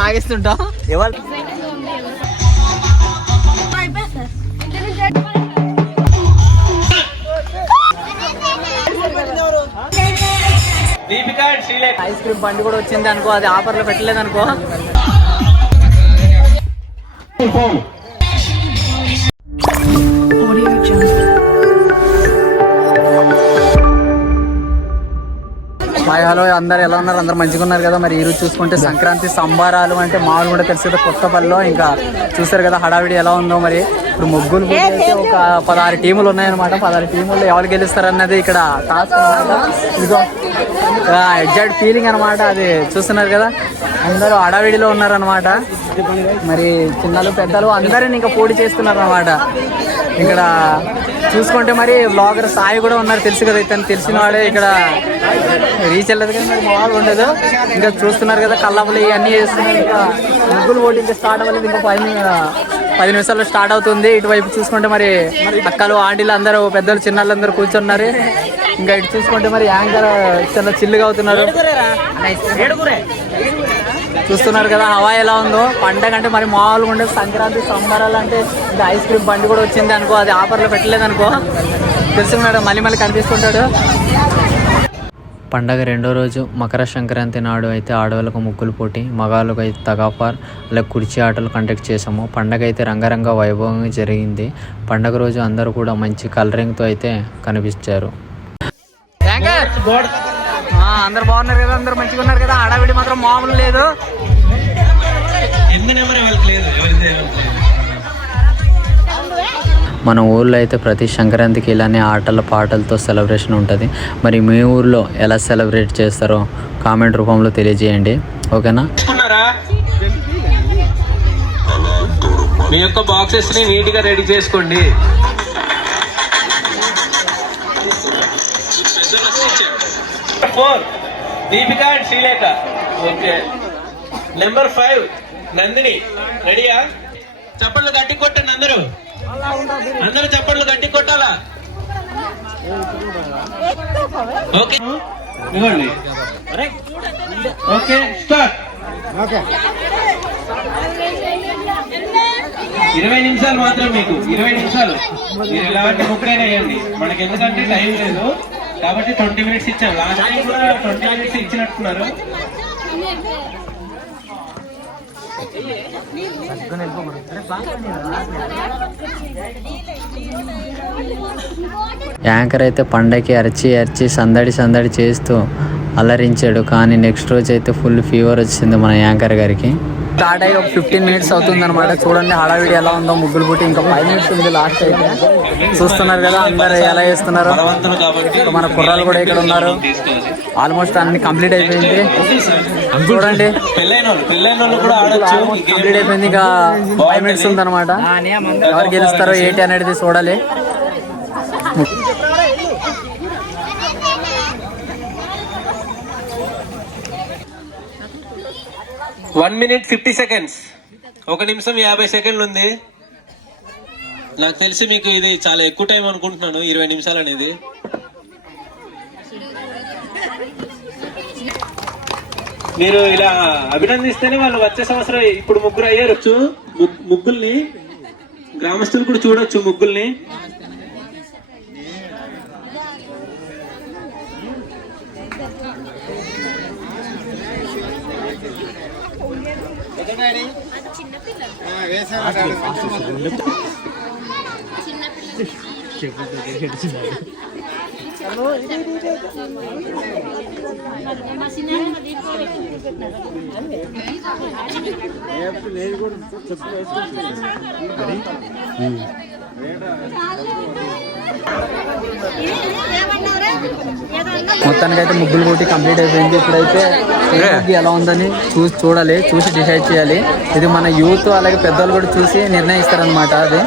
తాగిస్తుంటా ఎవరు ice cream బండి కూడా వచ్చింది అనుకో, అది ఆఫర్లో పెట్టలేదు అనుకో. హాయ్ హలో, అందరు ఎలా ఉన్నారు? అందరు మంచిగా ఉన్నారు కదా. మరి ఈరోజు చూసుకుంటే సంక్రాంతి సంబరాలు అంటే మామూలు కూడా తెలిసి కొత్తపల్లిలో ఇంకా చూస్తారు కదా హడావిడి ఎలా ఉందో. మరి ఇప్పుడు ముగ్గులు అయితే ఒక 16 టీములు ఉన్నాయన్నమాట. 16 టీముల్లో ఎవరు గెలుస్తారన్నది ఇక్కడ టాస్క్ అనమాట. ఇదిగో ఎగ్జాక్ట్ ఫీలింగ్ అనమాట. అది చూస్తున్నారు కదా, అందరూ హడావిడిలో ఉన్నారనమాట. మరి చిన్నలు పెద్దలు అందరిని ఇంకా పోటీ చేస్తున్నారు అనమాట. ఇక్కడ చూసుకుంటే మరి బ్లాగర్ సాయి కూడా ఉన్నారు, తెలుసు కదా, ఇతను తెలిసిన వాడే. ఇక్కడ రీచ్ వెళ్ళదు కానీ మరి మామూలు ఉండదు. ఇంకా చూస్తున్నారు కదా కల్లబులు ఇవన్నీ చేస్తున్నారు. ఇంకా ముగ్గులు పోటీ ఇంకా స్టార్ట్ అవ్వలేదు, ఇంకా 10 నిమిషాల్లో స్టార్ట్ అవుతుంది. ఇటువైపు చూసుకుంటే మరి అక్కలు ఆంటీలు అందరూ పెద్దలు చిన్నలు అందరూ కూర్చున్నారు. ఇంకా ఇటు చూసుకుంటే మరి యాంకర్ చాలా చిల్లుగా అవుతున్నారు. చూస్తున్నారు కదా హవా ఎలా ఉందో. పండగ అంటే మరి మామూలుగా ఉండదు. సంక్రాంతి సంబరాలు అంటే ఇంకా ఐస్ క్రీమ్ బండి కూడా వచ్చింది అనుకో, అది ఆఫర్లో పెట్టలేదు అనుకో. తెలుసుకున్నాడు, మళ్ళీ కనిపిస్తుంటాడు. పండగ రెండో రోజు మకర సంక్రాంతి నాడు అయితే ఆడవాళ్ళకు ముగ్గులు పోటీ, మగాళ్ళకు అయితే తగాఫార్, అలాగే కుర్చీ ఆటలు కండక్ట్ చేసాము. పండగ అయితే రంగరంగ వైభవంగా జరిగింది. పండగ రోజు అందరూ కూడా మంచి కలరింగ్తో అయితే కనిపించారు. అందరు బాగున్నారు కదా, అందరు మంచిగా ఉన్నారు కదా. హడావిడి మాత్రం మామూలు లేదు. మన ఊర్లో అయితే ప్రతి సంక్రాంతికి ఇలానే ఆటల పాటలతో సెలబ్రేషన్ ఉంటుంది. మరి మీ ఊర్లో ఎలా సెలబ్రేట్ చేస్తారో కామెంట్ రూపంలో తెలియజేయండి, ఓకేనా? మీ యొక్క బాక్సెస్ ని నీట్ గా రెడీ చేసుకోండి. Deepika and Srilekha. Okay. Number 5 Nandini. రెడీయా? చప్పట్లు గట్టి కొట్టండి అందరూ చప్పట్లు గట్టి కొట్టాలా? ఓకే ఇవ్వండి. Okay start. 20 నిమిషాలు మాత్రం మీకు. 20 నిమిషాలు మీరు ఎలాంటి ముక్కడైనా వేయండి. మనకి ఎందుకంటే టైం లేదు కాబట్టి 20 మినిట్స్ ఇచ్చాం. లాస్ట్ టైం కూడా 20 మినిట్స్ ఇచ్చినట్టున్నారు. యాంకర్ అయితే పండగకి అరిచి సందడి చేస్తూ అలరించాడు. కానీ నెక్స్ట్ రోజు అయితే ఫుల్ ఫీవర్ వచ్చింది మన యాంకర్ గారికి. స్టార్ట్ అయ్యి ఒక 15 మినిట్స్ అవుతుంది అనమాట. చూడండి హడావిడి ఎలా ఉందో. ముగ్గులు పుట్టి ఇంకా 5 మినిట్స్ ఉంది లాస్ట్ అయితే. చూస్తున్నారు కదా అందరు ఎలా చేస్తున్నారు. మన కుర్రాలు కూడా ఇక్కడ ఉన్నారు. ఆల్మోస్ట్ అన్ని కంప్లీట్ అయిపోయింది. చూడండి కంప్లీట్ అయిపోయింది. ఇంకా 5 మినిట్స్ ఉంది అనమాట. ఎవరు గెలుస్తారో ఏంటి అనేది చూడాలి. 1 minute 50 seconds. 1 నిమిషం 50 సెకండ్లు ఉంది. నాకు తెలిసి మీకు ఇది చాలా ఎక్కువ టైం అనుకుంటున్నాను, 20 నిమిషాలు అనేది. మీరు ఇలా అభినందిస్తేనే వాళ్ళు వచ్చే సంవత్సరం ఇప్పుడు ముగ్గురు అయ్యారు. ముగ్గుల్ని గ్రామస్తులు కూడా చూడొచ్చు ముగ్గుల్ని. మొత్తానికి అయితే ముగ్గులు పోటీ కంప్లీట్ అయిపోయింది. ఇప్పుడైతే ఎలా ఉందని చూడాలి, చూసి డిసైడ్ చేయాలి. ఇది మన యూత్ అలాగే పెద్దవాళ్ళు కూడా చూసి నిర్ణయిస్తారనమాట. అది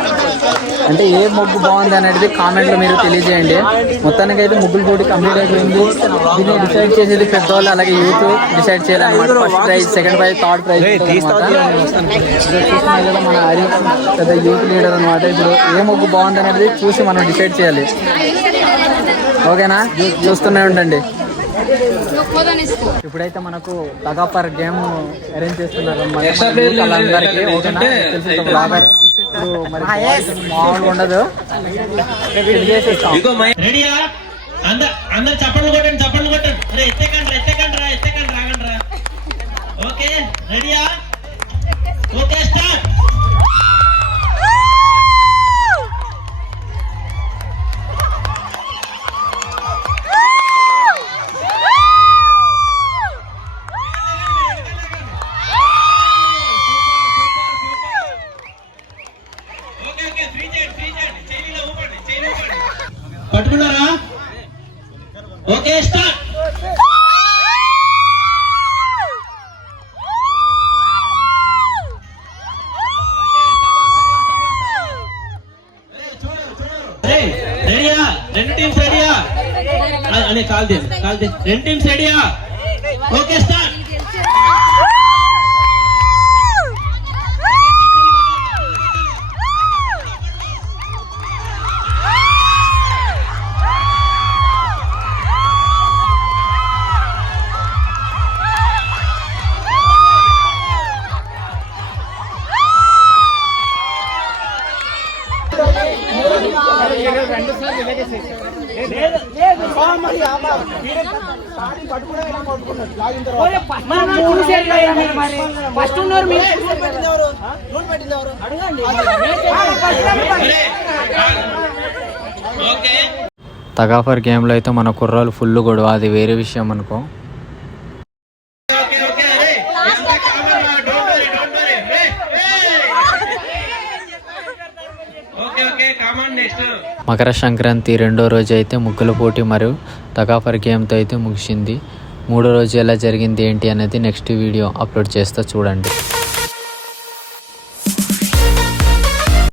అంటే ఏ ముగ్గు బాగుంది అనేది కామెంట్లో మీరు తెలియజేయండి. మొత్తానికి అయితే ముగ్గులు పోటీ కంప్లీట్ అయిపోయింది. దీన్ని డిసైడ్ చేసేది పెద్దవాళ్ళు అలాగే యూత్ డిసైడ్ చేయాలన్నమాట. First prize, second prize, third prize మన హరి పెద్ద యూత్ లీడర్ అనమాట. ఇప్పుడు ఏ ముగ్గు బాగుంది అనేది చూసి మనం డిసైడ్ చేయాలి, ఓకేనా? చూస్తూనే ఉండండి. ఇప్పుడైతే మనకు తగాపర్ గేమ్ అరేంజ్ చేస్తున్నారు Extra player లేదు, అందరికి లేదు, ఓకేనా అంటే తెలిసి బ్లాగర్ ఇప్పుడు మరి మామూలుగా ఉండదు చేసేస్తాం. రెడీయా అందరు చప్పట్లు కొట్టండి రే ఎత్తకండి రాగండి రా ఓకే రెడీయా ఓకే స్టార్ట్ పట్టుకున్నారా ఓకే స్టార్ట్ రెడీయా రెండు టీమ్స్ రెడీయా అనే కాల్ దే రెండు టీమ్స్ రెడీయా ఓకే స్టార్ట్ తగాఫర్ గేమ్లో అయితే మన కుర్రాలు ఫుల్ గొడవ, అది వేరే విషయం అనుకో. మకర సంక్రాంతి రెండో రోజు అయితే ముగ్గుల పోటీ మరియు తగాఫర్ గేమ్తో అయితే ముగిసింది. మూడో రోజు ఎలా జరిగింది ఏంటి అనేది నెక్స్ట్ వీడియో అప్లోడ్ చేస్తా చూడండి.